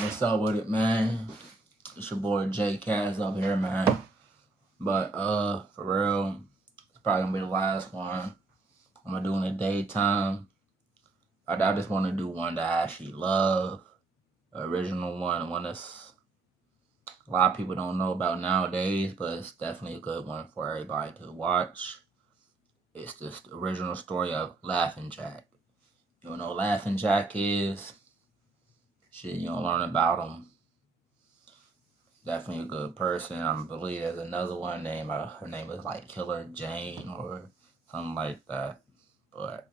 What's up with it, man? It's your boy J Kaz up here, man. But for real, it's probably gonna be the last one. I'm gonna do in the daytime. I just want to do one that I actually love, original one that's a lot of people don't know about nowadays, but it's definitely a good one for everybody to watch. It's the original story of Laughing Jack. You don't know what Laughing Jack is? Shit, you don't learn about him. Definitely a good person. I believe there's another one named her name is like Killer Jane or something like that. But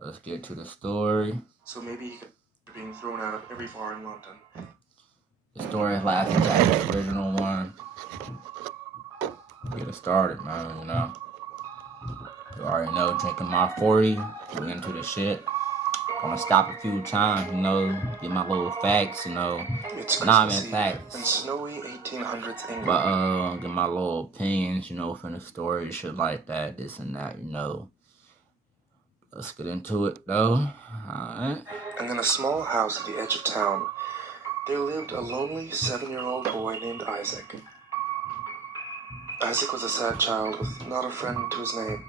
let's get to the story. So maybe he could be being thrown out of every bar in London. The story of Laughing Jack, the original one. Get it started, man. You already know, drinking my 40. We into the shit. Gonna stop a few times, get my little facts, It's not Christmas even Eve facts. in snowy 1800s England. But get my little opinions, from the story, shit like that, this and that, Let's get into it though. Alright. And in a small house at the edge of town, there lived a lonely 7-year-old boy named Isaac. Isaac was a sad child with not a friend to his name.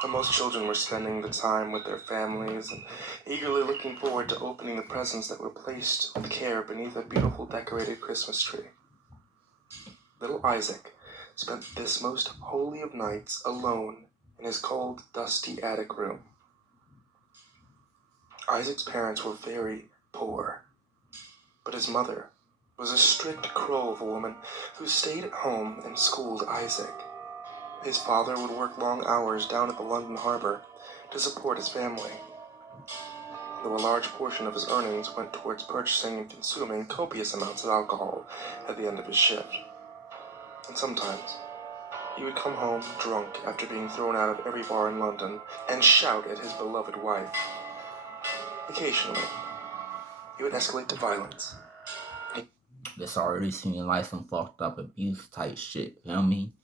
And most children were spending the time with their families and eagerly looking forward to opening the presents that were placed with care beneath a beautiful decorated Christmas tree. Little Isaac spent this most holy of nights alone in his cold, dusty attic room. Isaac's parents were very poor, but his mother was a strict crow of a woman who stayed at home and schooled Isaac. His father would work long hours down at the London harbour to support his family, though a large portion of his earnings went towards purchasing and consuming copious amounts of alcohol at the end of his shift. And sometimes he would come home drunk after being thrown out of every bar in London and shout at his beloved wife. Occasionally, he would escalate to violence. This already seeming like some fucked up abuse type shit, feel me?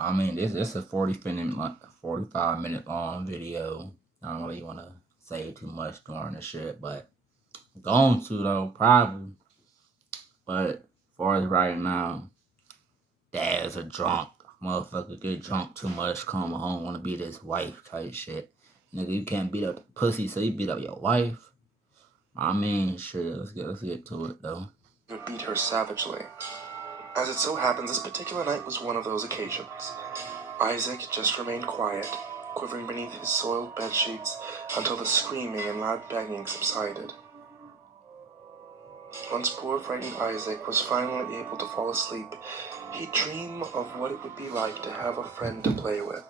I mean, this is a 45-minute long video. I don't really want to say too much during the shit, but I'm going to though, probably. But as far as right now, dad's a drunk. Motherfucker get drunk too much, come home, want to beat his wife type shit. Nigga, you can't beat up the pussy, so you beat up your wife. I mean, shit, let's get to it though. Would beat her savagely. As it so happens, this particular night was one of those occasions. Isaac just remained quiet, quivering beneath his soiled bedsheets until the screaming and loud banging subsided. Once poor frightened Isaac was finally able to fall asleep, he'd dream of what it would be like to have a friend to play with.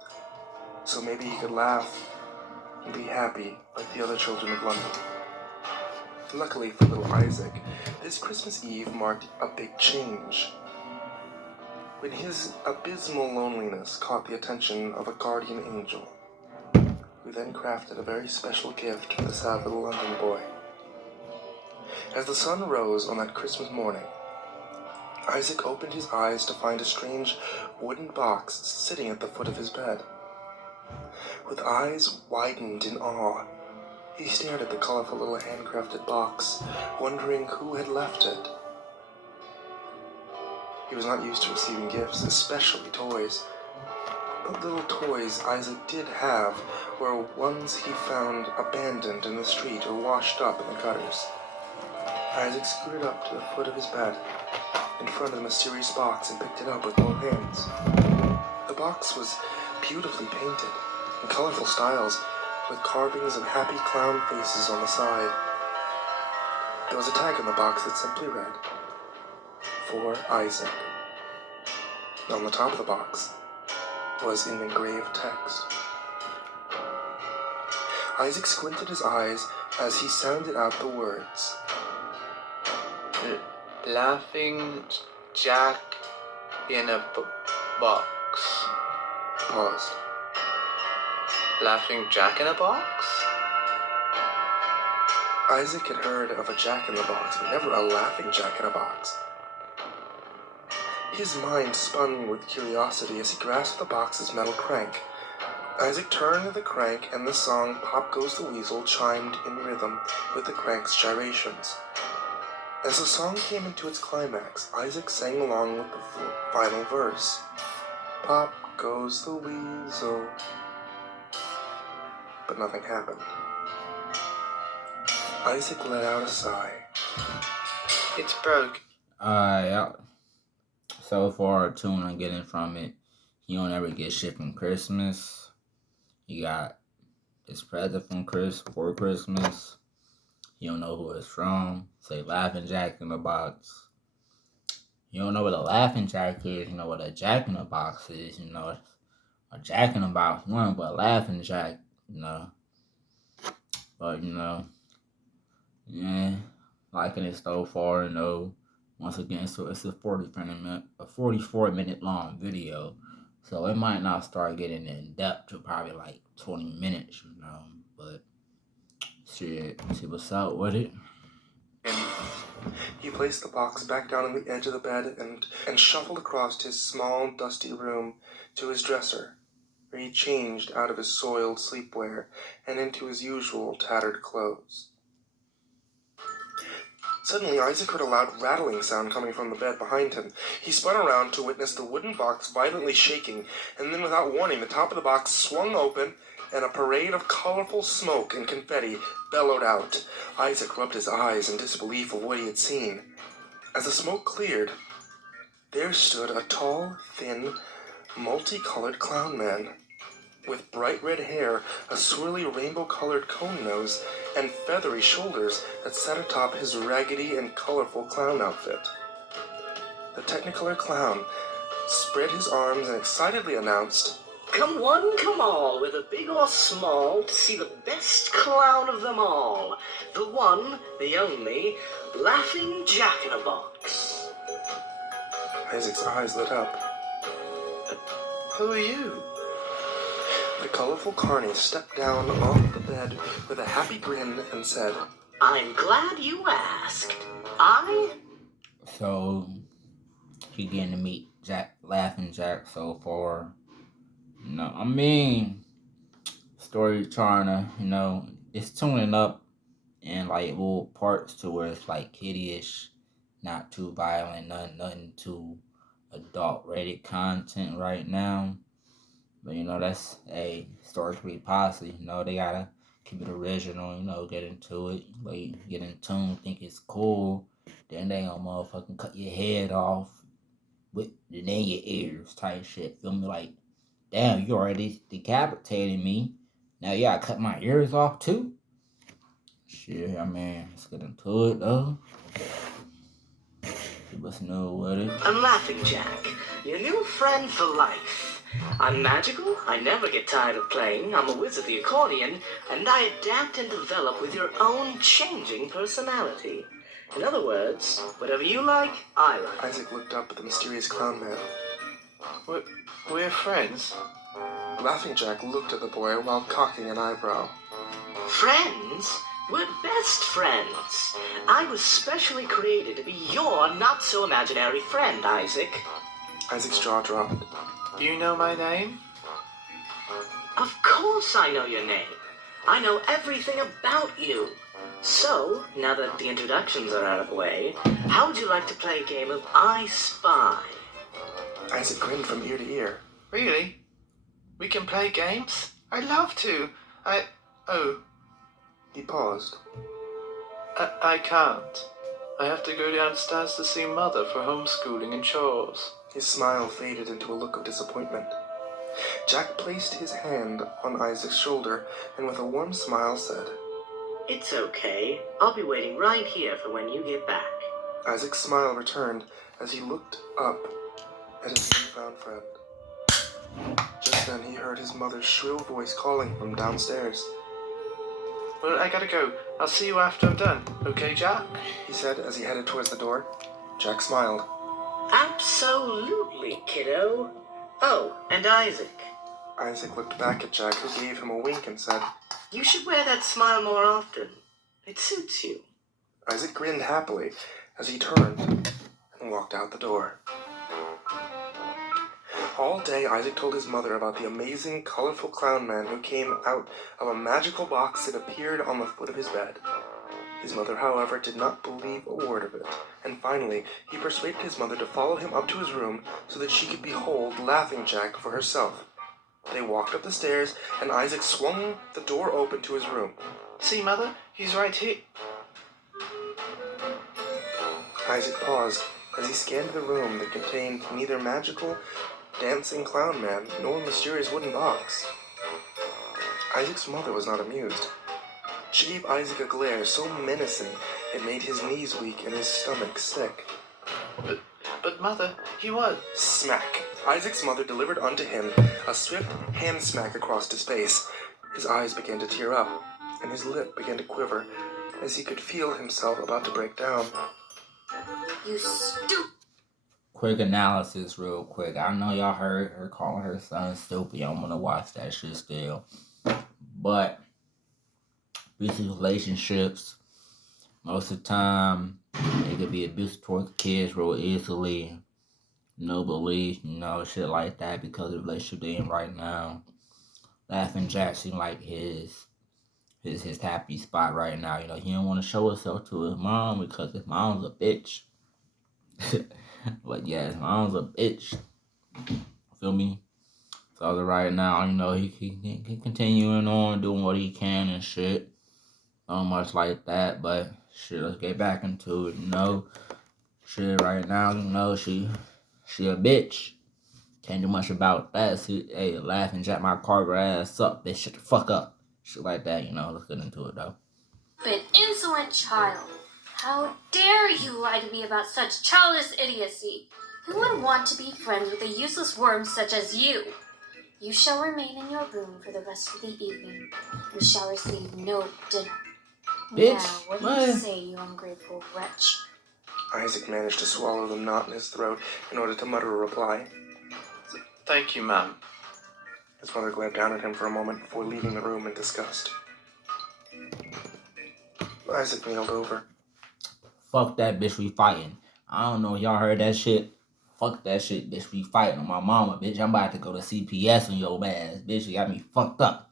So maybe he could laugh and be happy like the other children of London. Luckily for little Isaac, this Christmas Eve marked a big change. When his abysmal loneliness caught the attention of a guardian angel, who then crafted a very special gift for the sad little London boy. As the sun rose on that Christmas morning, Isaac opened his eyes to find a strange wooden box sitting at the foot of his bed. With eyes widened in awe, he stared at the colorful little handcrafted box, wondering who had left it. He was not used to receiving gifts, especially toys. But little toys Isaac did have were ones he found abandoned in the street or washed up in the gutters. Isaac scooted up to the foot of his bed, in front of the mysterious box, and picked it up with both hands. The box was beautifully painted, in colorful styles, with carvings of happy clown faces on the side. There was a tag on the box that simply read, "For Isaac." On the top of the box was in engraved text. Isaac squinted his eyes as he sounded out the words. Laughing Jack in a box. Paused. Laughing Jack in a box? Isaac had heard of a jack-in-the-box, but never a laughing jack-in-a-box. His mind spun with curiosity as he grasped the box's metal crank, Isaac turned the crank, and the song Pop Goes the Weasel chimed in rhythm with the crank's gyrations. As the song came into its climax, Isaac sang along with the final verse. Pop goes the weasel. But nothing happened. Isaac let out a sigh. It's broke. Alright, so far, a tune I'm getting from it, you don't ever get shit from Christmas. You got this present from for Christmas. You don't know who it's from. Say Laughing Jack in the Box. You don't know what a Laughing Jack is. You know what a Jack in the Box is. You know, a Jack in the Box one, but a Laughing Jack, you know. But, you know, yeah, liking it so far, you know. Once again, so it's a 44-minute long video. So it might not start getting in depth to probably like 20 minutes, you know. But shit, see what's up with it. He placed the box back down on the edge of the bed and shuffled across his small, dusty room to his dresser, where he changed out of his soiled sleepwear and into his usual tattered clothes. Suddenly, Isaac heard a loud rattling sound coming from the bed behind him. He spun around to witness the wooden box violently shaking, and then without warning, the top of the box swung open, and a parade of colorful smoke and confetti bellowed out. Isaac rubbed his eyes in disbelief of what he had seen. As the smoke cleared, there stood a tall, thin, multicolored clown man, with bright red hair, a swirly rainbow-colored cone nose, and feathery shoulders that sat atop his raggedy and colorful clown outfit. The Technicolor clown spread his arms and excitedly announced, "Come one, come all, whether big or small, to see the best clown of them all. The one, the only, Laughing Jack in a Box." Isaac's eyes lit up. Who are you? The colorful carny stepped down off the bed with a happy grin and said, "I'm glad you asked. So he getting to meet Laughing Jack so far. You know, I mean, story trying to, you know, it's tuning up in like little parts to where it's like kiddish, not too violent, nothing too adult rated content right now. But you know, that's a Story 3 posse. You know, they gotta keep it original, you know, get into it, like get in tune, think it's cool. Then they gonna motherfucking cut your head off with in your ears type shit. Feel me? Like, damn, you already decapitated me. Now you gotta cut my ears off too? Shit, I mean, let's get into it though. Keep us know with it. I'm Laughing Jack, your new friend for life. I'm magical, I never get tired of playing, I'm a whiz at the accordion, and I adapt and develop with your own changing personality. In other words, whatever you like, I like. Isaac looked up at the mysterious clown man. We're friends. Laughing Jack looked at the boy while cocking an eyebrow. Friends? We're best friends. I was specially created to be your not-so-imaginary friend, Isaac. Isaac's jaw dropped. You know my name? Of course I know your name. I know everything about you. So, now that the introductions are out of the way, how would you like to play a game of I Spy? Isaac grinned from ear to ear. Really? We can play games? I'd love to. Oh, He paused. I can't. I have to go downstairs to see Mother for homeschooling and chores. His smile faded into a look of disappointment. Jack placed his hand on Isaac's shoulder and with a warm smile said, It's okay. I'll be waiting right here for when you get back. Isaac's smile returned as he looked up at his newfound friend. Just then he heard his mother's shrill voice calling from downstairs. Well, I gotta go. I'll see you after I'm done. Okay, Jack? He said as he headed towards the door. Jack smiled. Absolutely, kiddo. Oh, and Isaac. Isaac looked back at Jack, who gave him a wink and said, You should wear that smile more often. It suits you. Isaac grinned happily as he turned and walked out the door. All day, Isaac told his mother about the amazing, colorful clown man who came out of a magical box that appeared on the foot of his bed. His mother, however, did not believe a word of it, and finally he persuaded his mother to follow him up to his room so that she could behold Laughing Jack for herself. They walked up the stairs, and Isaac swung the door open to his room. See, Mother? He's right here. Isaac paused as he scanned the room that contained neither magical, dancing clown man nor mysterious wooden box. Isaac's mother was not amused. She gave Isaac a glare so menacing it made his knees weak and his stomach sick. But Mother, he was... Smack! Isaac's mother delivered unto him a swift hand smack across his face. His eyes began to tear up, and his lip began to quiver as he could feel himself about to break down. You stupid. Quick analysis, real quick. I know y'all heard her calling her son stupid. I'm gonna watch that shit still. But abusive relationships, most of the time, it could be abusive towards kids real easily. No belief, shit like that because of the relationship they in right now. Laughing Jack seemed like his happy spot right now. He don't want to show himself to his mom because his mom's a bitch. But yeah, his mom's a bitch. Feel me? So right now, he continuing on doing what he can and shit. Not much like that, but shit, let's get back into it. Shit right now, she a bitch. Can't do much about that. See, hey, Laughing Jack, my Carver ass up, bitch, shut the fuck up. Shit like that, let's get into it though. But insolent child, how dare you lie to me about such childish idiocy? Who would want to be friends with a useless worm such as you? You shall remain in your room for the rest of the evening. You shall receive no dinner. Bitch, now, what do you say, you ungrateful wretch? Isaac managed to swallow the knot in his throat in order to mutter a reply. Thank you, ma'am. His mother glared down at him for a moment before leaving the room in disgust. Isaac kneeled over. Fuck that bitch, we fighting. I don't know if y'all heard that shit. Fuck that shit, bitch, we fighting on my mama, bitch. I'm about to go to CPS on your ass, bitch. You got me fucked up.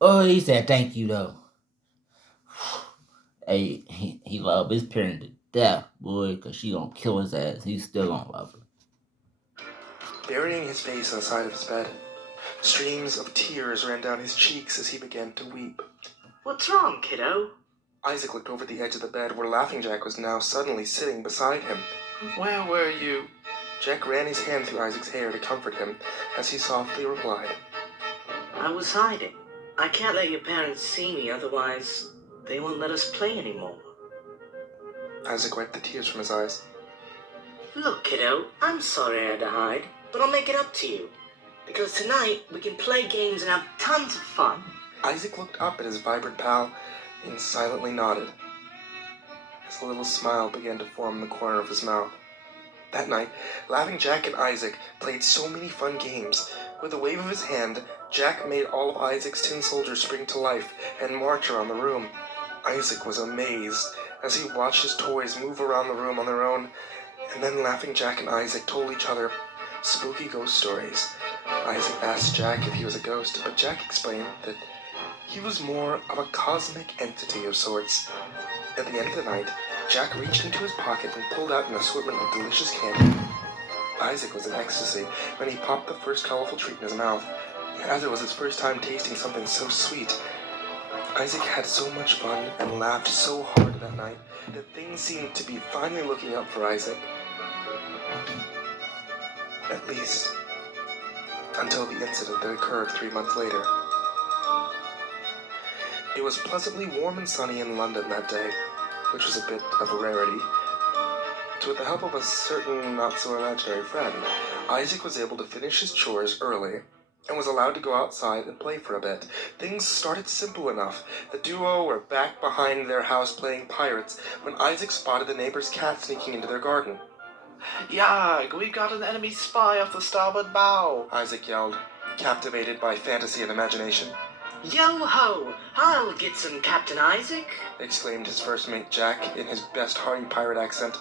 Oh, he said thank you, though. Hey, he love his parent to death, boy, because she gonna kill his ass. He's still gonna love her. Burying his face on the side of his bed, streams of tears ran down his cheeks as he began to weep. What's wrong, kiddo? Isaac looked over the edge of the bed where Laughing Jack was now suddenly sitting beside him. Where were you? Jack ran his hand through Isaac's hair to comfort him as he softly replied, I was hiding. I can't let your parents see me, otherwise they won't let us play anymore. Isaac wiped the tears from his eyes. Look, kiddo, I'm sorry I had to hide, but I'll make it up to you. Because tonight we can play games and have tons of fun. Isaac looked up at his vibrant pal and silently nodded. His little smile began to form in the corner of his mouth. That night, Laughing Jack and Isaac played so many fun games. With a wave of his hand, Jack made all of Isaac's tin soldiers spring to life and march around the room. Isaac was amazed as he watched his toys move around the room on their own, and then Laughing Jack and Isaac told each other spooky ghost stories. Isaac asked Jack if he was a ghost, but Jack explained that he was more of a cosmic entity of sorts. At the end of the night, Jack reached into his pocket and pulled out an assortment of delicious candy. Isaac was in ecstasy when he popped the first colorful treat in his mouth, as it was his first time tasting something so sweet. Isaac had so much fun and laughed so hard that night that things seemed to be finally looking up for Isaac. At least, until the incident that occurred 3 months later. It was pleasantly warm and sunny in London that day, which was a bit of a rarity. So with the help of a certain not-so-imaginary friend, Isaac was able to finish his chores early and was allowed to go outside and play for a bit. Things started simple enough. The duo were back behind their house playing pirates when Isaac spotted the neighbor's cat sneaking into their garden. Yag, we've got an enemy spy off the starboard bow. Isaac yelled, captivated by fantasy and imagination. Yo-ho! I'll get some, Captain Isaac. Exclaimed his first mate Jack in his best hearty pirate accent.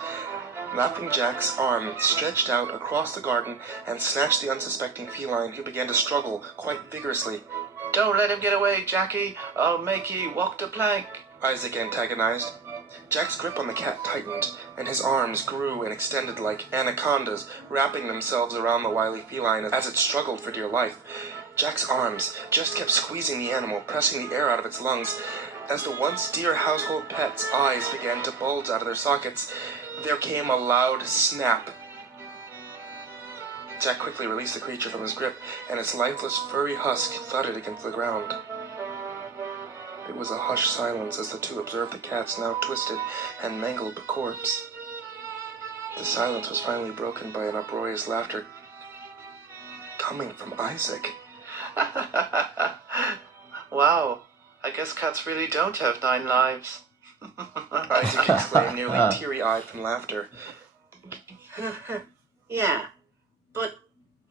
Laughing Jack's arm stretched out across the garden and snatched the unsuspecting feline, who began to struggle quite vigorously. Don't let him get away, Jackie. I'll make ye walk the plank. Isaac antagonized. Jack's grip on the cat tightened, and his arms grew and extended like anacondas, wrapping themselves around the wily feline as it struggled for dear life. Jack's arms just kept squeezing the animal, pressing the air out of its lungs. As the once dear household pet's eyes began to bulge out of their sockets, there came a loud snap. Jack quickly released the creature from his grip, and its lifeless furry husk thudded against the ground. It was a hushed silence as the two observed the cat's now twisted and mangled corpse. The silence was finally broken by an uproarious laughter coming from Isaac. Wow, I guess cats really don't have 9 lives. Isaac exclaimed, nearly teary-eyed from laughter. Yeah, but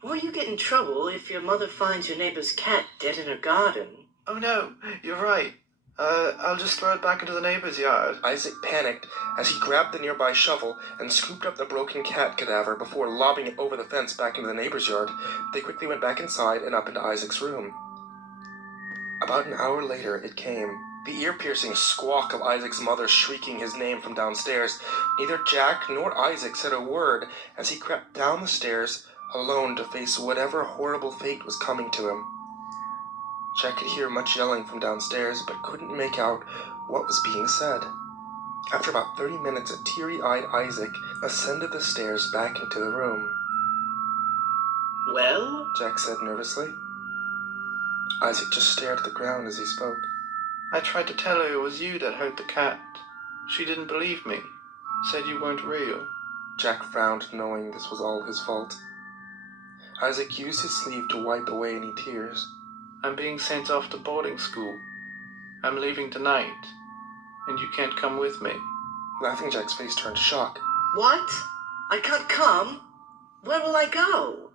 won't you get in trouble if your mother finds your neighbor's cat dead in her garden? Oh no, you're right. I'll just throw it back into the neighbor's yard. Isaac panicked as he grabbed the nearby shovel and scooped up the broken cat cadaver before lobbing it over the fence back into the neighbor's yard. They quickly went back inside and up into Isaac's room. About an hour later, it came. The ear-piercing squawk of Isaac's mother shrieking his name from downstairs. Neither Jack nor Isaac said a word as he crept down the stairs, alone to face whatever horrible fate was coming to him. Jack could hear much yelling from downstairs, but couldn't make out what was being said. After about 30 minutes, a teary-eyed Isaac ascended the stairs back into the room. Well? Jack said nervously. Isaac just stared at the ground as he spoke. I tried to tell her it was you that hurt the cat. She didn't believe me. Said you weren't real. Jack frowned, knowing this was all his fault. Isaac used his sleeve to wipe away any tears. I'm being sent off to boarding school. I'm leaving tonight, and you can't come with me. Laughing Jack's face turned to shock. What? I can't come? Where will I go?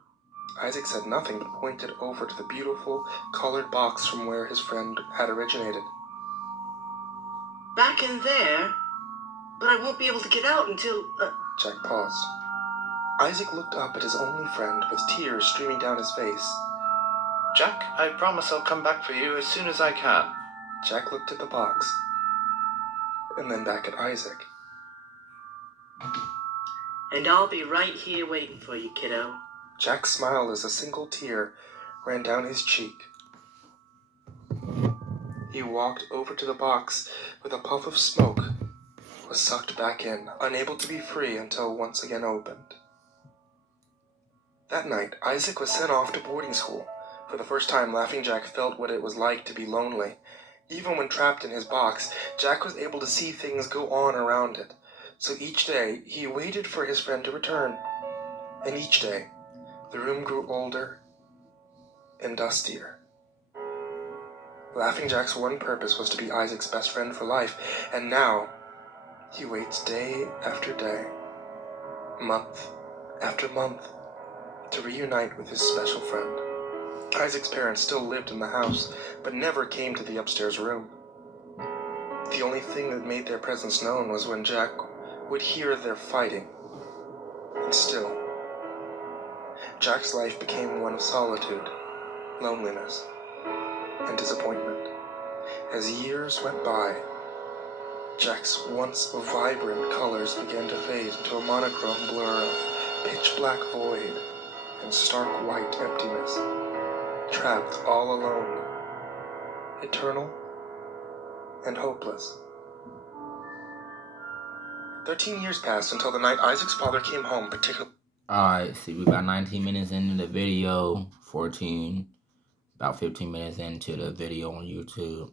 Isaac said nothing but pointed over to the beautiful, colored box from where his friend had originated. Back in there? But I won't be able to get out until... Jack paused. Isaac looked up at his only friend with tears streaming down his face. Jack, I promise I'll come back for you as soon as I can. Jack looked at the box, and then back at Isaac. And I'll be right here waiting for you, kiddo. Jack smiled as a single tear ran down his cheek. He walked over to the box with a puff of smoke, was sucked back in, unable to be free until once again opened. That night, Isaac was sent off to boarding school. For the first time, Laughing Jack felt what it was like to be lonely. Even when trapped in his box, Jack was able to see things go on around it. So each day, he waited for his friend to return. And each day, the room grew older and dustier. Laughing Jack's one purpose was to be Isaac's best friend for life, and now he waits day after day, month after month, to reunite with his special friend. Isaac's parents still lived in the house, but never came to the upstairs room. The only thing that made their presence known was when Jack would hear their fighting. And still, Jack's life became one of solitude, loneliness, and disappointment. As years went by, Jack's once vibrant colors began to fade into a monochrome blur of pitch-black void and stark white emptiness. Trapped all alone, eternal and hopeless. 13 years passed until the night Isaac's father came home, Alright, see, we got 19 minutes into the video, about 15 minutes into the video on YouTube.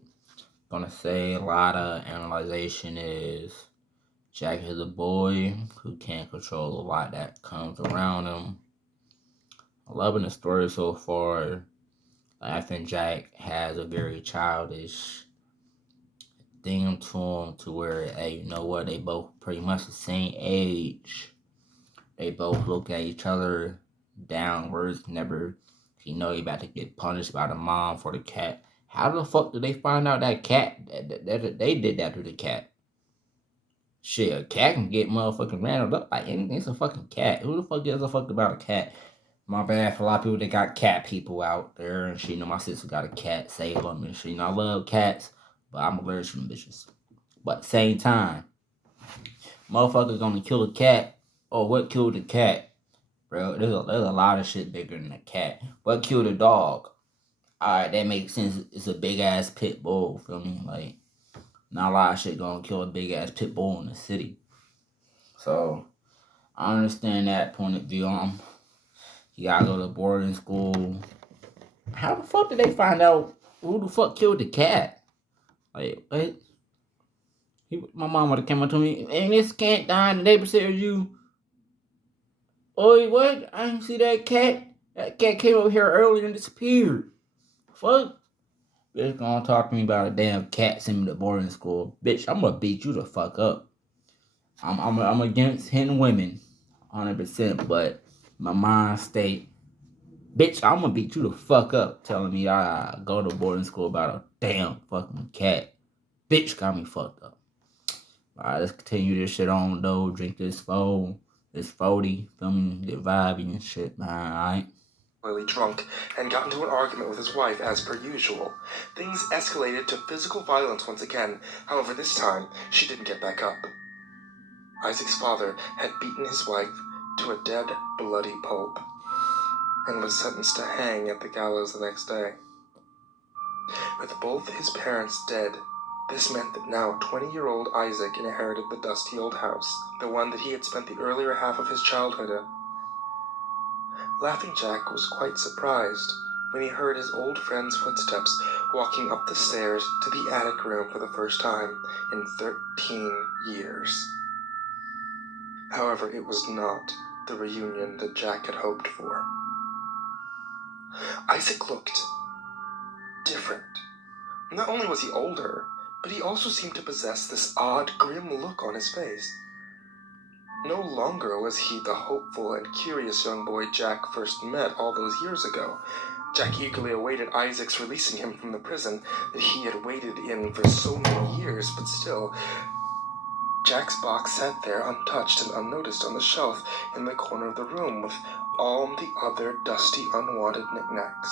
Gonna say a lot of analyzation is Jack is a boy who can't control a lot that comes around him. I'm loving the story so far. Laughing Jack has a very childish thing to him to where, hey, you know what, they both pretty much the same age. They both look at each other downwards. Never, he about to get punished by the mom for the cat. How the fuck did they find out that cat, that they did that to the cat? Shit, a cat can get motherfucking rattled up like anything. It's a fucking cat. Who the fuck gives a fuck about a cat? My bad for a lot of people that got cat people out there and shit. You know, my sister got a cat, Salem and shit. You know, I love cats, but I'm allergic to them bitches. But at the same time, motherfuckers gonna kill a cat. Or what killed the cat? Bro, there's a lot of shit bigger than a cat. What killed a dog? Alright, that makes sense. It's a big ass pit bull, feel me? Like, not a lot of shit gonna kill a big ass pit bull in the city. So, I understand that point of view. You gotta go to boarding school. How the fuck did they find out who the fuck killed the cat? Like, what? My mom would have came up to me, and this cat died in the neighborhood said you. Oh, what? I didn't see that cat. That cat came over here earlier and disappeared. Fuck. Bitch gonna talk to me about a damn cat sending me to boarding school. Bitch, I'm gonna beat you the fuck up. I'm against hitting women, 100%, but my mind state, bitch, I'm gonna beat you the fuck up telling me I go to boarding school about a damn fucking cat. Bitch got me fucked up. Alright, let's continue this shit on though. Drink this 40, feel me, get vibey and shit, man, alright? Really drunk and got into an argument with his wife as per usual. Things escalated to physical violence once again. However, this time, she didn't get back up. Isaac's father had beaten his wife to a dead, bloody pulp and was sentenced to hang at the gallows the next day. With both his parents dead, this meant that now 20-year-old Isaac inherited the dusty old house, the one that he had spent the earlier half of his childhood in. Laughing Jack was quite surprised when he heard his old friend's footsteps walking up the stairs to the attic room for the first time in 13 years. However, it was not the reunion that Jack had hoped for. Isaac looked different. Not only was he older, but he also seemed to possess this odd, grim look on his face. No longer was he the hopeful and curious young boy Jack first met all those years ago. Jack eagerly awaited Isaac's releasing him from the prison that he had waited in for so many years, but still, Jack's box sat there untouched and unnoticed on the shelf in the corner of the room with all the other dusty, unwanted knickknacks.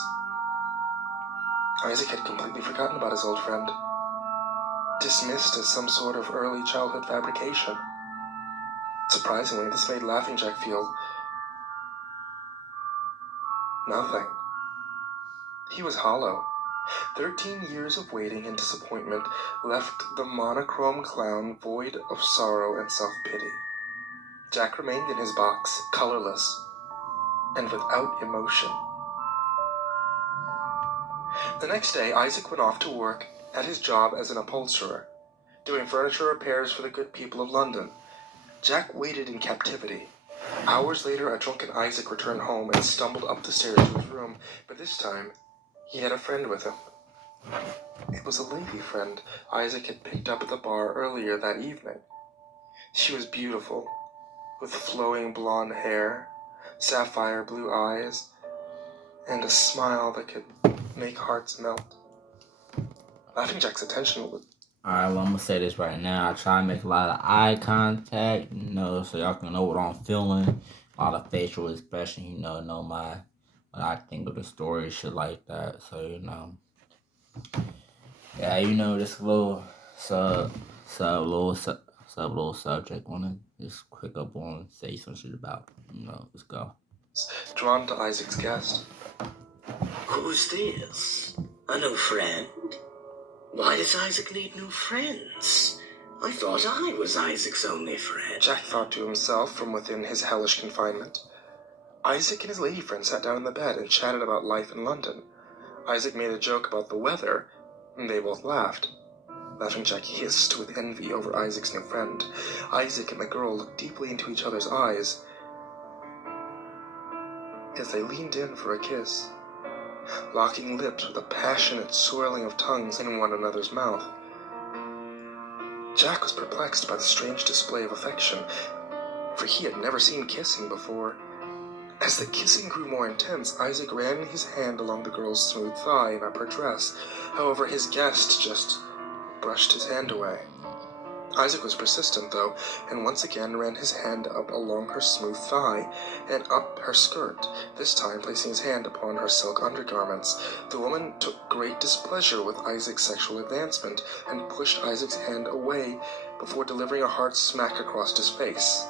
Isaac had completely forgotten about his old friend, dismissed as some sort of early childhood fabrication. Surprisingly, this made Laughing Jack feel nothing. He was hollow. 13 years of waiting and disappointment left the monochrome clown void of sorrow and self-pity. Jack remained in his box, colorless, and without emotion. The next day, Isaac went off to work at his job as an upholsterer, doing furniture repairs for the good people of London. Jack waited in captivity. Hours later, a drunken Isaac returned home and stumbled up the stairs to his room, but this time, he had a friend with him. It was a lady friend Isaac had picked up at the bar earlier that evening. She was beautiful, with flowing blonde hair, sapphire blue eyes, and a smile that could make hearts melt. Laughing Jack's attention was... Alright, well, I'm gonna say this right now. I try to make a lot of eye contact, so y'all can know what I'm feeling. A lot of facial expression, know what I think of the story, shit like that. So, yeah, this little little subject. Wanna just quick up on, say some shit about, let's go. Drawn to Isaac's guest. Who's this? A new friend? Why does Isaac need new friends? I thought I was Isaac's only friend. Jack thought to himself from within his hellish confinement. Isaac and his lady friend sat down in the bed and chatted about life in London. Isaac made a joke about the weather, and they both laughed. Laughing Jack hissed with envy over Isaac's new friend. Isaac and the girl looked deeply into each other's eyes as they leaned in for a kiss, locking lips with a passionate swirling of tongues in one another's mouth. Jack was perplexed by the strange display of affection, for he had never seen kissing before. As the kissing grew more intense, Isaac ran his hand along the girl's smooth thigh and up her dress. However, his guest just brushed his hand away. Isaac was persistent, though, and once again ran his hand up along her smooth thigh and up her skirt, this time placing his hand upon her silk undergarments. The woman took great displeasure with Isaac's sexual advancement and pushed Isaac's hand away before delivering a hard smack across his face.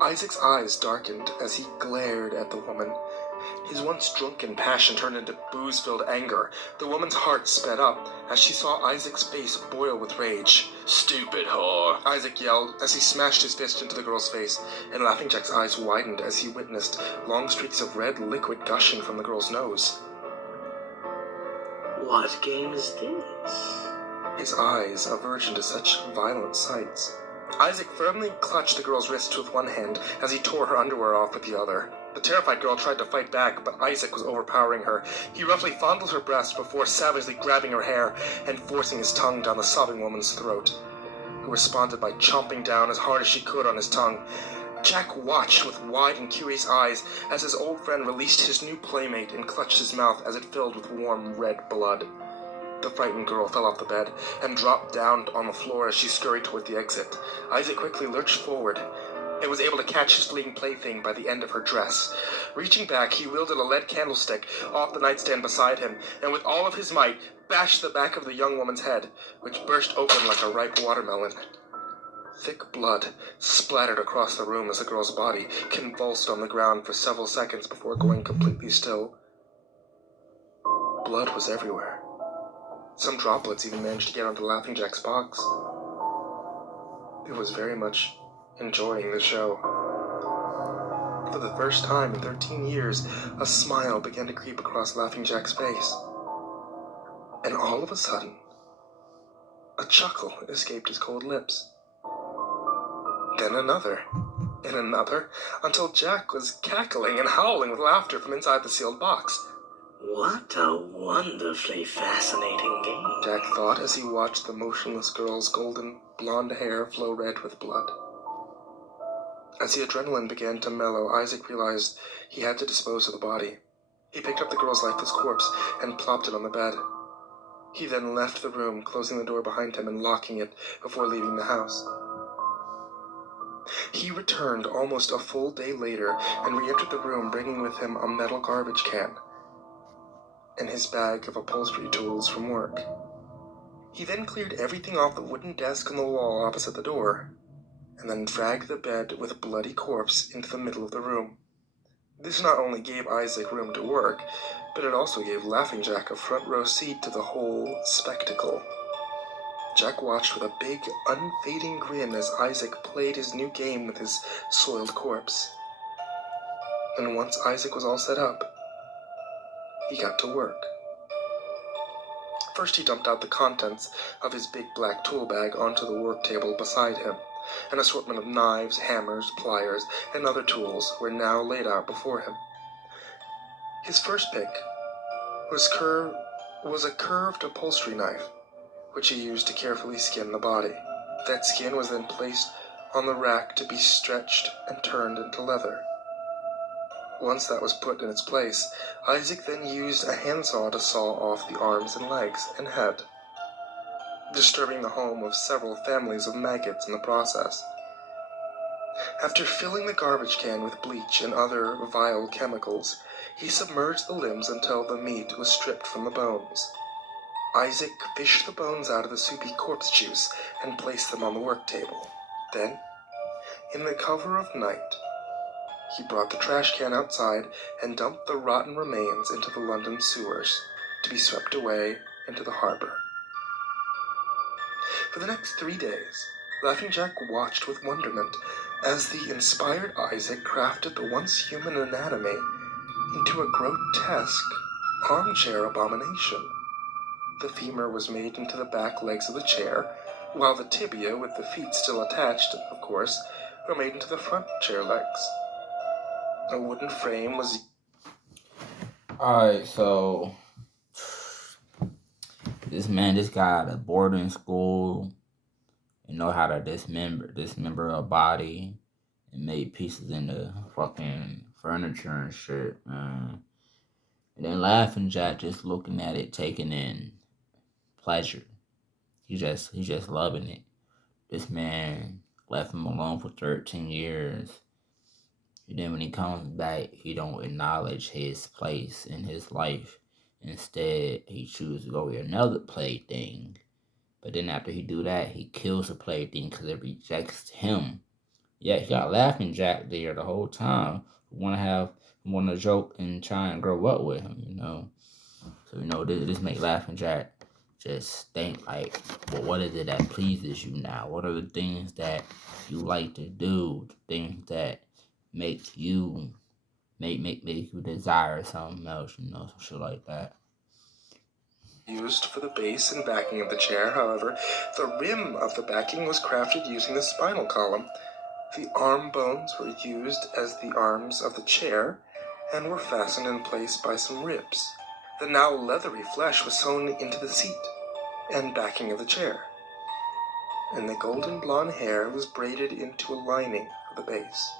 Isaac's eyes darkened as he glared at the woman. His once drunken passion turned into booze-filled anger. The woman's heart sped up as she saw Isaac's face boil with rage. "Stupid whore!" Isaac yelled as he smashed his fist into the girl's face, and Laughing Jack's eyes widened as he witnessed long streaks of red liquid gushing from the girl's nose. What game is this? His eyes aversion to such violent sights. Isaac firmly clutched the girl's wrists with one hand as he tore her underwear off with the other. The terrified girl tried to fight back, but Isaac was overpowering her. He roughly fondled her breast before savagely grabbing her hair and forcing his tongue down the sobbing woman's throat, who responded by chomping down as hard as she could on his tongue. Jack watched with wide and curious eyes as his old friend released his new playmate and clutched his mouth as it filled with warm red blood. The frightened girl fell off the bed and dropped down on the floor as she scurried toward the exit. Isaac quickly lurched forward and was able to catch his fleeting plaything by the end of her dress. Reaching back, he wielded a lead candlestick off the nightstand beside him, and with all of his might, bashed the back of the young woman's head, which burst open like a ripe watermelon. Thick blood splattered across the room as the girl's body convulsed on the ground for several seconds before going completely still. Blood was everywhere. Some droplets even managed to get onto Laughing Jack's box. He was very much enjoying the show. For the first time in 13 years, a smile began to creep across Laughing Jack's face. And all of a sudden, a chuckle escaped his cold lips. Then another, and another, until Jack was cackling and howling with laughter from inside the sealed box. What a wonderfully fascinating game. Jack thought as he watched the motionless girl's golden blonde hair flow red with blood. As the adrenaline began to mellow, Isaac realized he had to dispose of the body. He picked up the girl's lifeless corpse and plopped it on the bed. He then left the room, closing the door behind him and locking it before leaving the house. He returned almost a full day later and re-entered the room, bringing with him a metal garbage can and his bag of upholstery tools from work. He then cleared everything off the wooden desk on the wall opposite the door, and then dragged the bed with a bloody corpse into the middle of the room. This not only gave Isaac room to work, but it also gave Laughing Jack a front row seat to the whole spectacle. Jack watched with a big, unfading grin as Isaac played his new game with his soiled corpse. And once Isaac was all set up, he got to work. First, he dumped out the contents of his big black tool bag onto the work table beside him. An assortment of knives, hammers, pliers, and other tools were now laid out before him. His first pick was a curved upholstery knife, which he used to carefully skin the body. That skin was then placed on the rack to be stretched and turned into leather. Once that was put in its place, Isaac then used a handsaw to saw off the arms and legs and head, disturbing the home of several families of maggots in the process. After filling the garbage can with bleach and other vile chemicals, he submerged the limbs until the meat was stripped from the bones. Isaac fished the bones out of the soupy corpse juice and placed them on the work table. Then, in the cover of night, he brought the trash can outside and dumped the rotten remains into the London sewers to be swept away into the harbor. For the next 3 days, Laughing Jack watched with wonderment as the inspired Isaac crafted the once human anatomy into a grotesque armchair abomination. The femur was made into the back legs of the chair, while the tibia, with the feet still attached, of course, were made into the front chair legs. A wooden frame was... Alright, so this man just got out of boarding school and know how to dismember a body and make pieces into fucking furniture and shit, man. And then Laughing Jack just looking at it, taking in pleasure. He's just loving it. this man left him alone for 13 years. And then when he comes back, he don't acknowledge his place in his life. Instead, he chooses to go get another plaything. But then after he do that, he kills the plaything because it rejects him. Yeah, he got Laughing Jack there the whole time. Want to joke and try and grow up with him. So this make Laughing Jack just think like, well, what is it that pleases you now? What are the things that you like to do? The things that make you desire something else, some shit like that. Used for the base and backing of the chair, however, the rim of the backing was crafted using the spinal column. The arm bones were used as the arms of the chair and were fastened in place by some ribs. The now leathery flesh was sewn into the seat and backing of the chair, and the golden blonde hair was braided into a lining of the base.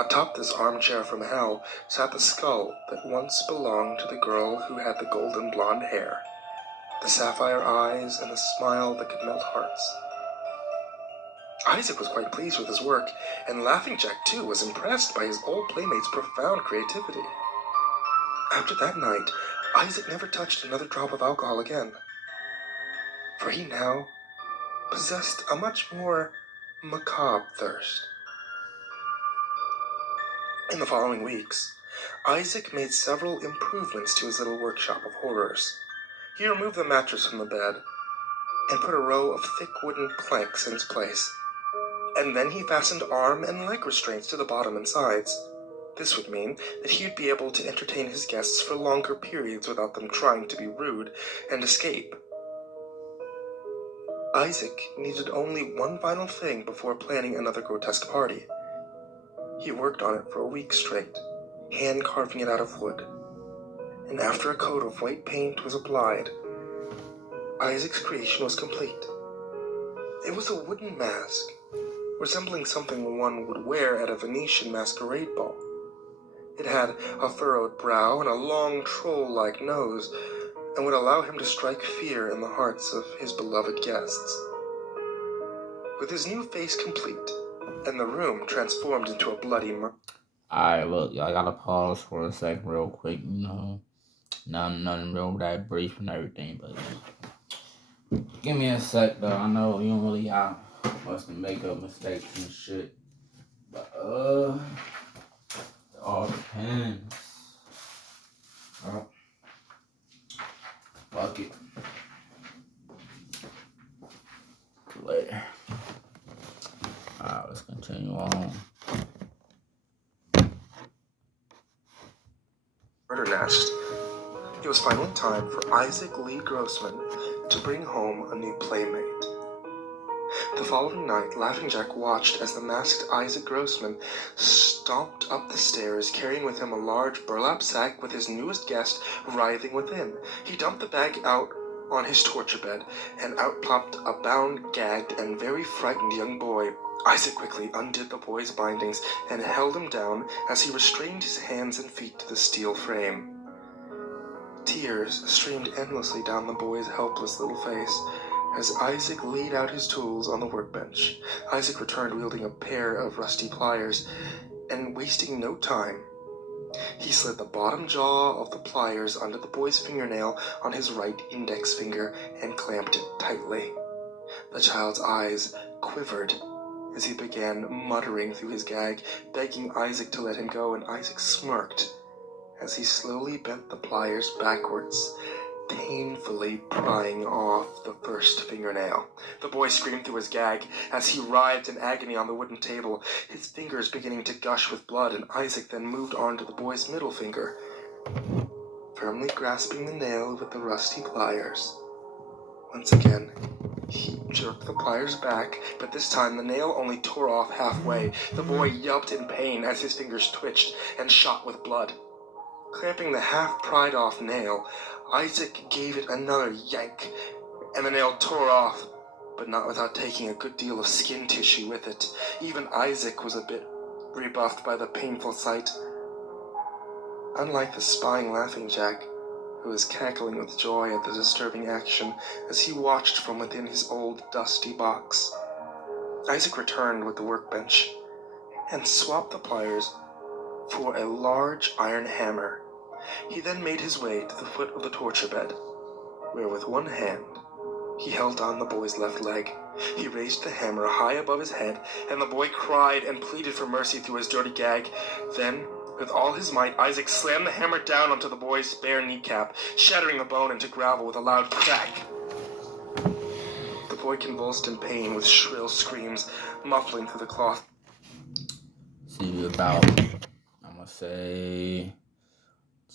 Atop this armchair from hell sat the skull that once belonged to the girl who had the golden blonde hair, the sapphire eyes, and the smile that could melt hearts. Isaac was quite pleased with his work, and Laughing Jack, too, was impressed by his old playmate's profound creativity. After that night, Isaac never touched another drop of alcohol again, for he now possessed a much more macabre thirst. In the following weeks, Isaac made several improvements to his little workshop of horrors. He removed the mattress from the bed and put a row of thick wooden planks in its place. And then he fastened arm and leg restraints to the bottom and sides. This would mean that he would be able to entertain his guests for longer periods without them trying to be rude and escape. Isaac needed only one final thing before planning another grotesque party. He worked on it for a week straight, hand carving it out of wood. And after a coat of white paint was applied, Isaac's creation was complete. It was a wooden mask, resembling something one would wear at a Venetian masquerade ball. It had a furrowed brow and a long troll-like nose, and would allow him to strike fear in the hearts of his beloved guests. With his new face complete, and the room transformed into a bloody Alright, look, y'all gotta pause for a second real quick, Nothing real that brief and everything, but give me a sec though. I know you don't really have much to make up mistakes and shit. But it all depends. Fuck it. Later. Alright, let's continue on. Murder nest. It was finally time for Isaac Lee Grossman to bring home a new playmate. The following night, Laughing Jack watched as the masked Isaac Grossman stomped up the stairs, carrying with him a large burlap sack with his newest guest writhing within. He dumped the bag out on his torture bed, and out plopped a bound, gagged, and very frightened young boy. Isaac quickly undid the boy's bindings and held him down as he restrained his hands and feet to the steel frame. Tears streamed endlessly down the boy's helpless little face as Isaac laid out his tools on the workbench. Isaac returned wielding a pair of rusty pliers, and wasting no time, he slid the bottom jaw of the pliers under the boy's fingernail on his right index finger and clamped it tightly. The child's eyes quivered as he began muttering through his gag, begging Isaac to let him go, and Isaac smirked as he slowly bent the pliers backwards, painfully prying off the first fingernail. The boy screamed through his gag as he writhed in agony on the wooden table, his fingers beginning to gush with blood, and Isaac then moved on to the boy's middle finger, firmly grasping the nail with the rusty pliers. Once again, he jerked the pliers back, but this time the nail only tore off halfway. The boy yelped in pain as his fingers twitched and shot with blood. Clamping the half-pried-off nail, Isaac gave it another yank, and the nail tore off, but not without taking a good deal of skin tissue with it. Even Isaac was a bit rebuffed by the painful sight. Unlike the spying Laughing Jack, who was cackling with joy at the disturbing action as he watched from within his old, dusty box. Isaac returned with the workbench and swapped the pliers for a large iron hammer. He then made his way to the foot of the torture bed, where with one hand he held on the boy's left leg. He raised the hammer high above his head, and the boy cried and pleaded for mercy through his dirty gag. Then, with all his might, Isaac slammed the hammer down onto the boy's bare kneecap, shattering the bone into gravel with a loud crack. The boy convulsed in pain with shrill screams, muffling through the cloth. See, about, I'm gonna say,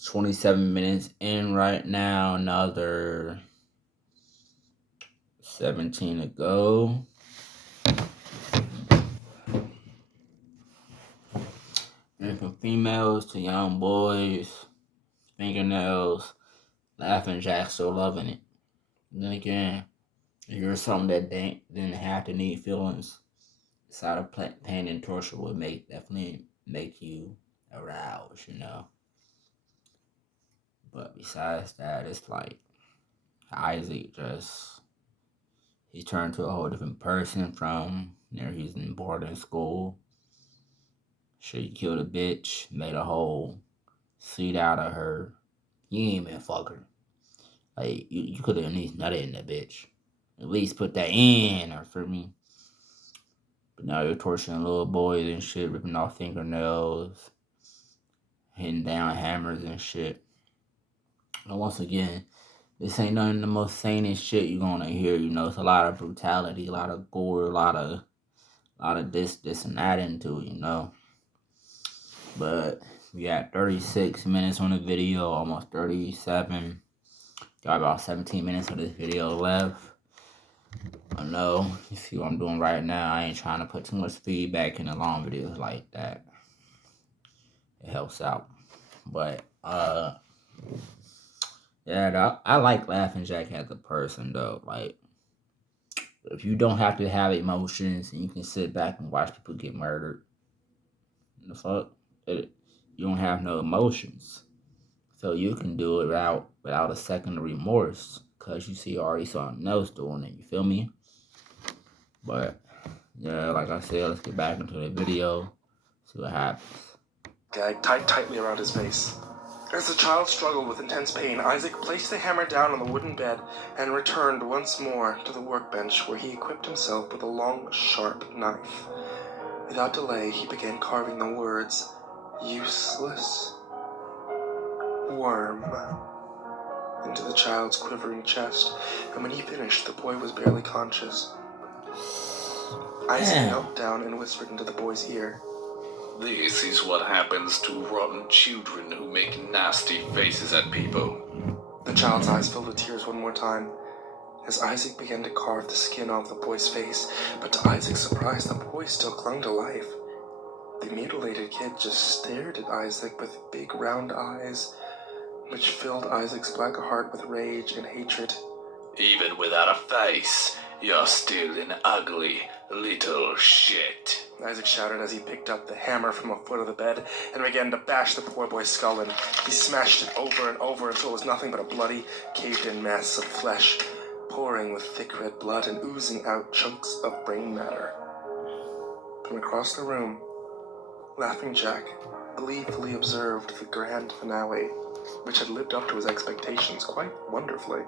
27 minutes in right now, another 17 to go. And from females to young boys, fingernails, Laughing Jack still loving it. And then again, if you're something that didn't have to need feelings, the side of pain and torture would definitely make you aroused, you know. But besides that, it's like Isaac he turned to a whole different person from he's in boarding school. He killed a bitch, made a whole seat out of her. You ain't even fuck her. Like, you could have at least nutted in that bitch. At least put that in her for me. But now you're torturing little boys and shit, ripping off fingernails, hitting down hammers and shit. And once again, this ain't none of the most sanest shit you're gonna hear, you know. It's a lot of brutality, a lot of gore, a lot of this and that into it, you know. But we got 36 minutes on the video, almost 37. Got about 17 minutes of this video left. I know, you see what I'm doing right now. I ain't trying to put too much feedback in the long videos like that. It helps out. But, yeah, I like Laughing Jack as a person, though. Like, if you don't have to have emotions and you can sit back and watch people get murdered, the fuck? You don't have no emotions. So you can do it without a second of remorse, because you see already something else doing it, you feel me? But, yeah, like I said, let's get back into the video, see what happens. Gag tied tightly around his face. As the child struggled with intense pain, Isaac placed the hammer down on the wooden bed and returned once more to the workbench, where he equipped himself with a long, sharp knife. Without delay, he began carving the words, "useless worm," into the child's quivering chest, and when he finished, the boy was barely conscious. Isaac knelt down and whispered into the boy's ear, "This is what happens to rotten children who make nasty faces at people." The child's eyes filled with tears one more time, as Isaac began to carve the skin off the boy's face, but to Isaac's surprise, the boy still clung to life. The mutilated kid just stared at Isaac with big round eyes, which filled Isaac's black heart with rage and hatred. "Even without a face, you're still an ugly little shit," Isaac shouted as he picked up the hammer from the foot of the bed and began to bash the poor boy's skull in. He smashed it over and over until it was nothing but a bloody, caved-in mass of flesh, pouring with thick red blood and oozing out chunks of brain matter. From across the room, Laughing Jack gleefully observed the grand finale, which had lived up to his expectations quite wonderfully.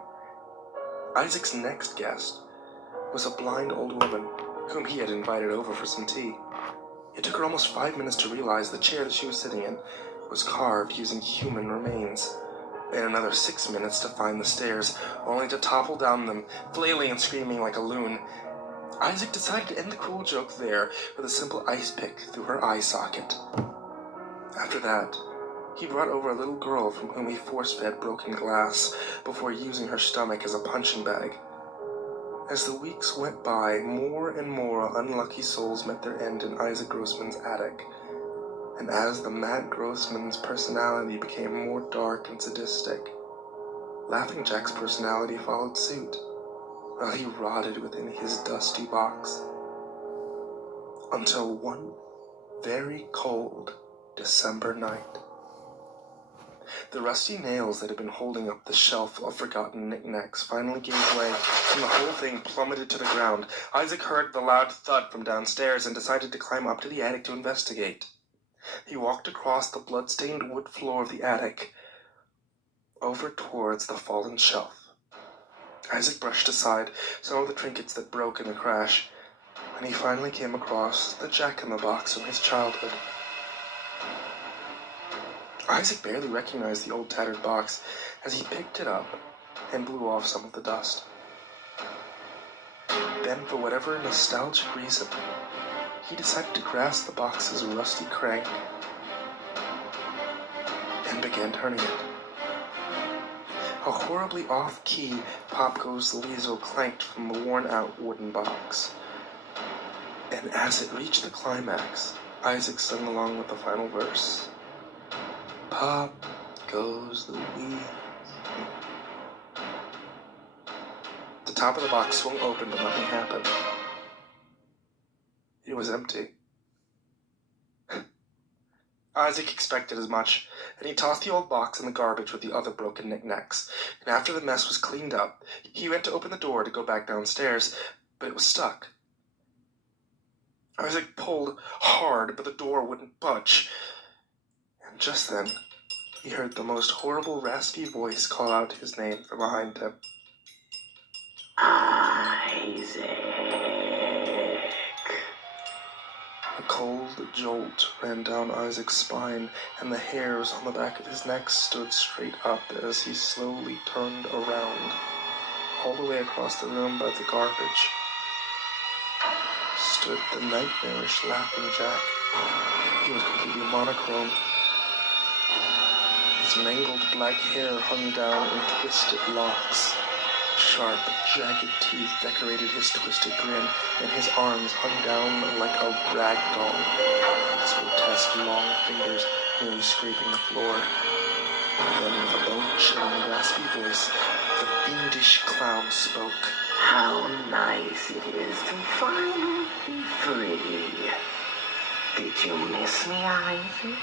Isaac's next guest was a blind old woman whom he had invited over for some tea. It took her almost 5 minutes to realize the chair that she was sitting in was carved using human remains, and another 6 minutes to find the stairs, only to topple down them, flailing and screaming like a loon. Isaac decided to end the cruel joke there with a simple ice pick through her eye socket. After that, he brought over a little girl from whom he force-fed broken glass before using her stomach as a punching bag. As the weeks went by, more and more unlucky souls met their end in Isaac Grossman's attic, and as the Matt Grossman's personality became more dark and sadistic, Laughing Jack's personality followed suit, while he rotted within his dusty box. Until one very cold December night, The rusty nails that had been holding up the shelf of forgotten knickknacks finally gave way, and the whole thing plummeted to the ground. Isaac heard the loud thud from downstairs and decided to climb up to the attic to investigate. He walked across the blood-stained wood floor of the attic, over towards the fallen shelf. Isaac brushed aside some of the trinkets that broke in the crash, and he finally came across the jack-in-the-box from his childhood. Isaac barely recognized the old tattered box as he picked it up and blew off some of the dust. Then, for whatever nostalgic reason, he decided to grasp the box's rusty crank and began turning it. A horribly off-key Pop Goes the Weasel clanked from the worn-out wooden box. And as it reached the climax, Isaac sung along with the final verse. Pop goes the weasel. The top of the box swung open, but nothing happened. It was empty. Isaac expected as much, and he tossed the old box in the garbage with the other broken knickknacks. And after the mess was cleaned up, he went to open the door to go back downstairs, but it was stuck. Isaac pulled hard, but the door wouldn't budge. And just then, he heard the most horrible, raspy voice call out his name from behind him. Isaac. A cold jolt ran down Isaac's spine, and the hairs on the back of his neck stood straight up as he slowly turned around. All the way across the room by the garbage stood the nightmarish Laughing Jack. He was completely monochrome. His mangled black hair hung down in twisted locks. Sharp, jagged teeth decorated his twisted grin, and his arms hung down like a rag doll, his grotesque long fingers nearly scraping the floor. Then, with a bone-chilling, raspy voice, the fiendish clown spoke. How nice it is to finally be free. Did you miss me, Isaac?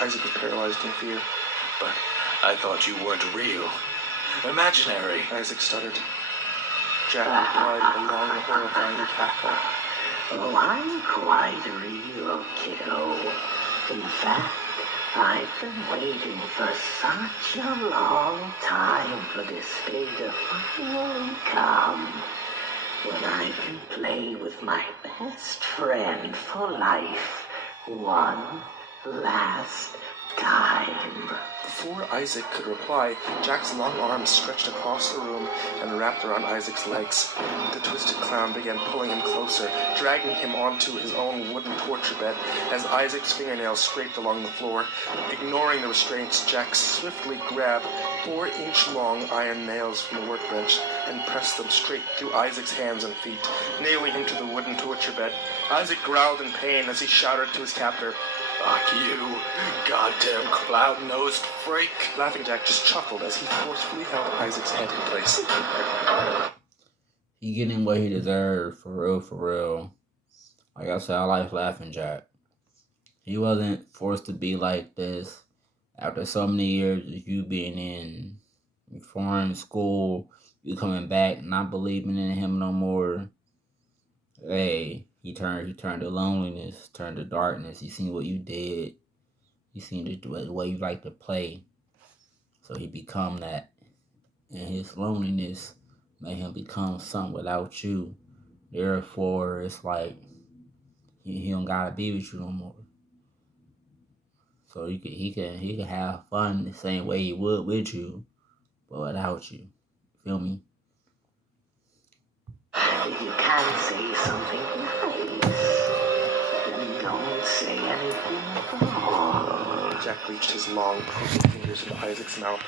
Isaac was paralyzed in fear. But I thought you weren't real. Imaginary. Isaac stuttered. Jack replied with a long, horrifying cackle. Oh, I'm quite real, kiddo. In fact, I've been waiting for such a long time for this day to finally come, when I can play with my best friend for life one last time. Before Isaac could reply, Jack's long arms stretched across the room and wrapped around Isaac's legs. The twisted clown began pulling him closer, dragging him onto his own wooden torture bed as Isaac's fingernails scraped along the floor. Ignoring the restraints, Jack swiftly grabbed 4-inch-long iron nails from the workbench and pressed them straight through Isaac's hands and feet, nailing him to the wooden torture bed. Isaac growled in pain as he shouted to his captor, Fuck you, goddamn cloud-nosed freak. Laughing Jack just chuckled as he forcefully held Isaac's head in place. He getting what he deserved, for real, for real. Like I said, I like Laughing Jack. He wasn't forced to be like this. After so many years of you being in foreign school, you coming back, not believing in him no more. Hey, he turned to loneliness, turned to darkness. He seen what you did. He seen the way you like to play. So he become that. And his loneliness made him become something without you. Therefore, it's like he don't gotta be with you no more. So he can have fun the same way he would with you, but without you. Feel me? You can say something nice. Then don't say anything at all. Jack reached his long, pointed fingers into Isaac's mouth,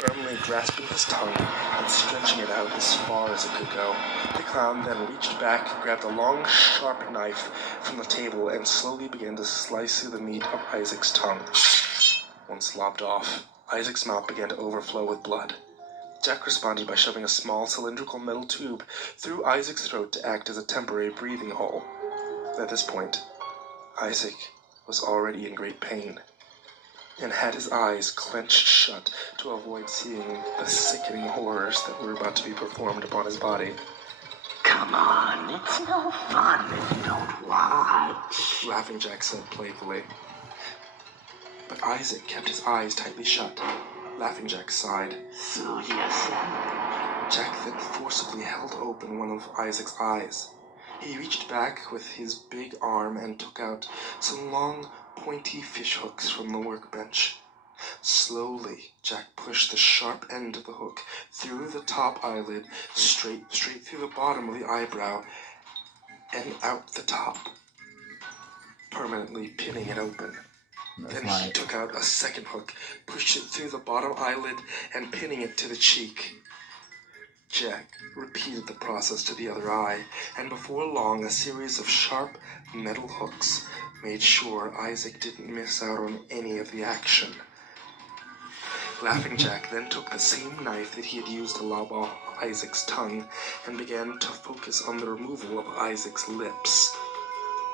firmly grasping his tongue and stretching it out as far as it could go. The clown then reached back, grabbed a long, sharp knife from the table, and slowly began to slice through the meat of Isaac's tongue. Once lopped off, Isaac's mouth began to overflow with blood. Jack responded by shoving a small cylindrical metal tube through Isaac's throat to act as a temporary breathing hole. At this point, Isaac was already in great pain. and had his eyes clenched shut to avoid seeing the sickening horrors that were about to be performed upon his body. Come on, it's no fun if you don't watch. Laughing Jack said playfully. But Isaac kept his eyes tightly shut. Laughing Jack sighed. So you said. Jack then forcibly held open one of Isaac's eyes. He reached back with his big arm and took out some long, pointy fish hooks from the workbench. Slowly, Jack pushed the sharp end of the hook through the top eyelid, straight through the bottom of the eyebrow, and out the top, permanently pinning it open. Then he took out a second hook, pushed it through the bottom eyelid, and pinning it to the cheek. Jack repeated the process to the other eye, and before long a series of sharp metal hooks made sure Isaac didn't miss out on any of the action. Laughing Jack then took the same knife that he had used to lob off Isaac's tongue and began to focus on the removal of Isaac's lips.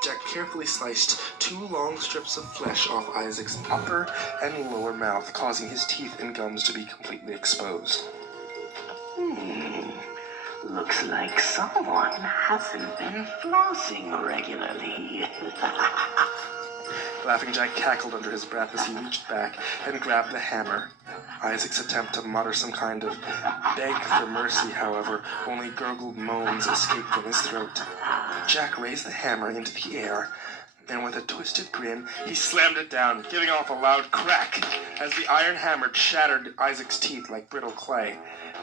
Jack carefully sliced 2 long strips of flesh off Isaac's upper and lower mouth, causing his teeth and gums to be completely exposed. Looks like someone hasn't been flossing regularly. Laughing Jack cackled under his breath as he reached back and grabbed the hammer. Isaac's attempt to mutter some kind of beg for mercy, however, only gurgled moans escaped from his throat. Jack raised the hammer into the air, and with a twisted grin, he slammed it down, giving off a loud crack as the iron hammer shattered Isaac's teeth like brittle clay.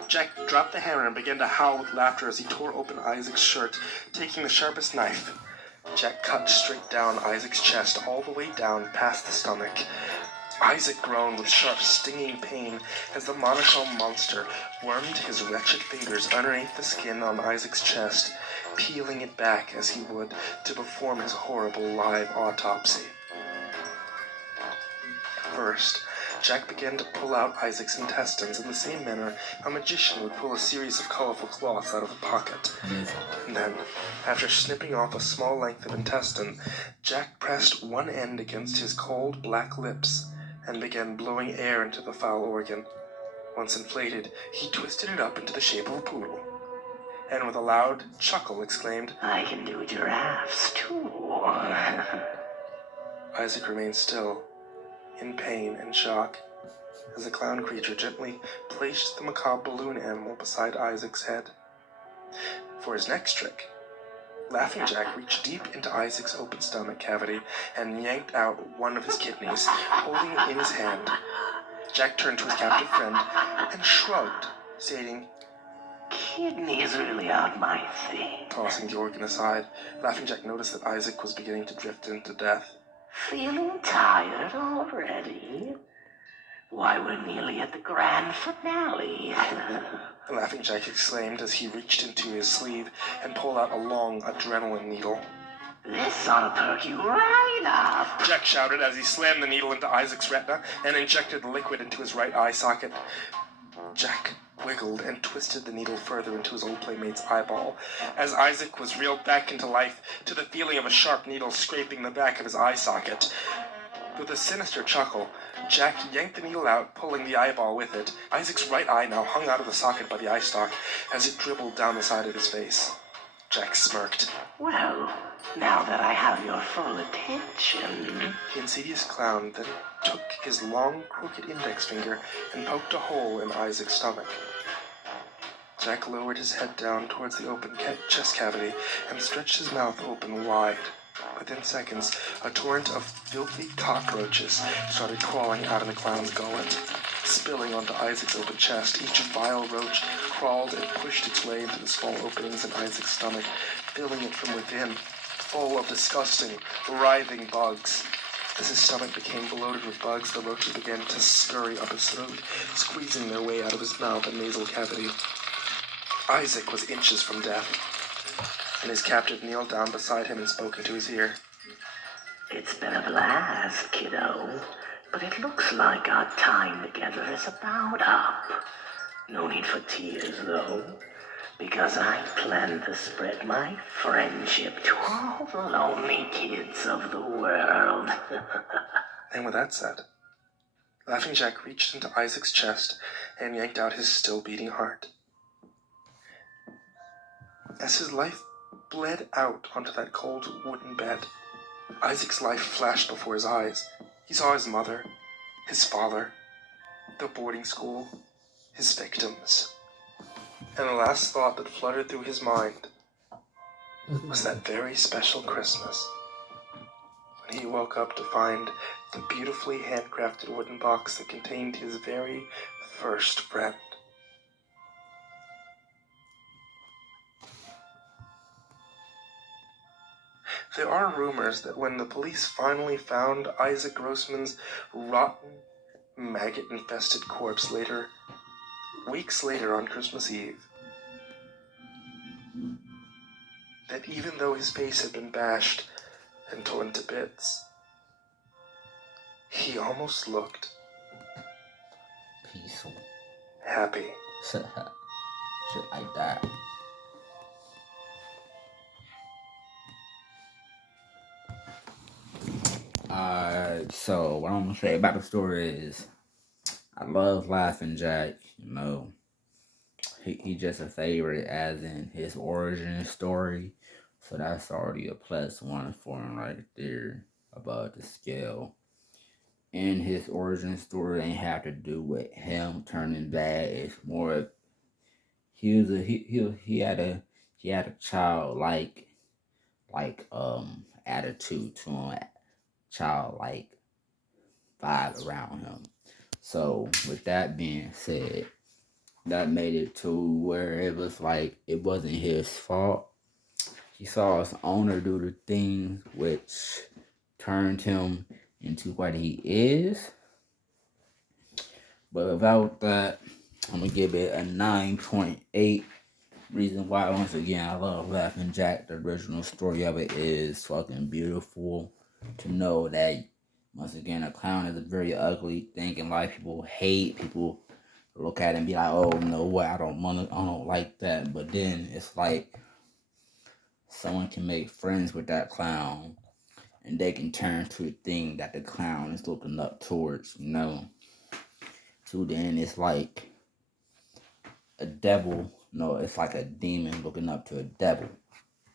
Jack dropped the hammer and began to howl with laughter as he tore open Isaac's shirt, taking the sharpest knife. Jack cut straight down Isaac's chest, all the way down past the stomach. Isaac groaned with sharp, stinging pain as the monochrome monster wormed his wretched fingers underneath the skin on Isaac's chest, peeling it back as he would to perform his horrible live autopsy. First, Jack began to pull out Isaac's intestines in the same manner a magician would pull a series of colorful cloths out of a pocket. And then, after snipping off a small length of intestine, Jack pressed one end against his cold black lips and began blowing air into the foul organ. Once inflated, he twisted it up into the shape of a poodle, and with a loud chuckle exclaimed, I can do giraffes too. Isaac remained still, in pain and shock, as the clown creature gently placed the macabre balloon animal beside Isaac's head. For his next trick, Laughing Jack reached deep into Isaac's open stomach cavity and yanked out one of his kidneys, holding it in his hand. Jack turned to his captive friend and shrugged, stating, Kidneys really aren't my thing. Tossing the organ aside, Laughing Jack noticed that Isaac was beginning to drift into death. Feeling tired already? Why, we're nearly at the grand finale. Laughing Jack exclaimed as he reached into his sleeve and pulled out a long adrenaline needle. This ought to perk you right up. Jack shouted as he slammed the needle into Isaac's retina and injected the liquid into his right eye socket. Jack wiggled and twisted the needle further into his old playmate's eyeball, as Isaac was reeled back into life to the feeling of a sharp needle scraping the back of his eye socket. With a sinister chuckle, Jack yanked the needle out, pulling the eyeball with it. Isaac's right eye now hung out of the socket by the eye stalk as it dribbled down the side of his face. Jack smirked. Well, now that I have your full attention... The insidious clown then took his long, crooked index finger and poked a hole in Isaac's stomach. Jack lowered his head down towards the open chest cavity and stretched his mouth open wide. Within seconds, a torrent of filthy cockroaches started crawling out of the clown's gullet, spilling onto Isaac's open chest. Each vile roach crawled and pushed its way into the small openings in Isaac's stomach, filling it from within, full of disgusting, writhing bugs. As his stomach became bloated with bugs, the roaches began to scurry up his throat, squeezing their way out of his mouth and nasal cavity. Isaac was inches from death, and his captive kneeled down beside him and spoke into his ear. It's been a blast, kiddo, but it looks like our time together is about up. No need for tears, though, because I plan to spread my friendship to all the lonely kids of the world. And with that said, Laughing Jack reached into Isaac's chest and yanked out his still beating heart. As his life bled out onto that cold wooden bed, Isaac's life flashed before his eyes. He saw his mother, his father, the boarding school, his victims. And the last thought that fluttered through his mind was that very special Christmas, when he woke up to find the beautifully handcrafted wooden box that contained his very first friend. There are rumors that when the police finally found Isaac Grossman's rotten, maggot-infested corpse weeks later on Christmas Eve, that even though his face had been bashed and torn to bits, he almost looked Peaceful. happy. Shit like that. So what I'm gonna say about the story is, I love Laughing Jack. You know, he just a favorite, as in his origin story. So that's already a +1 for him right there above the scale. And his origin story ain't have to do with him turning bad. It's more he had a childlike attitude to him, childlike vibe around him. So with that being said, that made it to where it was like it wasn't his fault. He saw his owner do the things which turned him into what he is. But without that, I'm gonna give it a 9.8. Reason why, once again, I love Laughing Jack. The original story of it is fucking beautiful. To know that, once again, a clown is a very ugly thing in life. People hate, people look at it and be like, oh, no what, I don't like that. But then it's like someone can make friends with that clown and they can turn to the thing that the clown is looking up towards, you know. So then it's like a devil, no, it's like a demon looking up to a devil,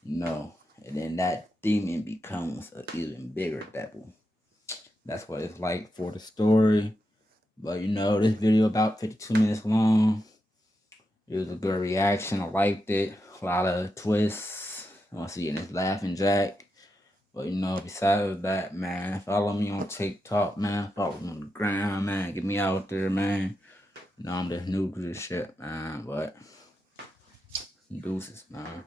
you know. And then that demon becomes an even bigger devil. That's what it's like for the story. But you know, this video about 52 minutes long. It was a good reaction. I liked it. A lot of twists. I want to see this Laughing Jack. But you know, besides that, man, follow me on TikTok, man. Follow me on the ground, man. Get me out there, man. You know, I'm just new to this shit, man. But deuces, man.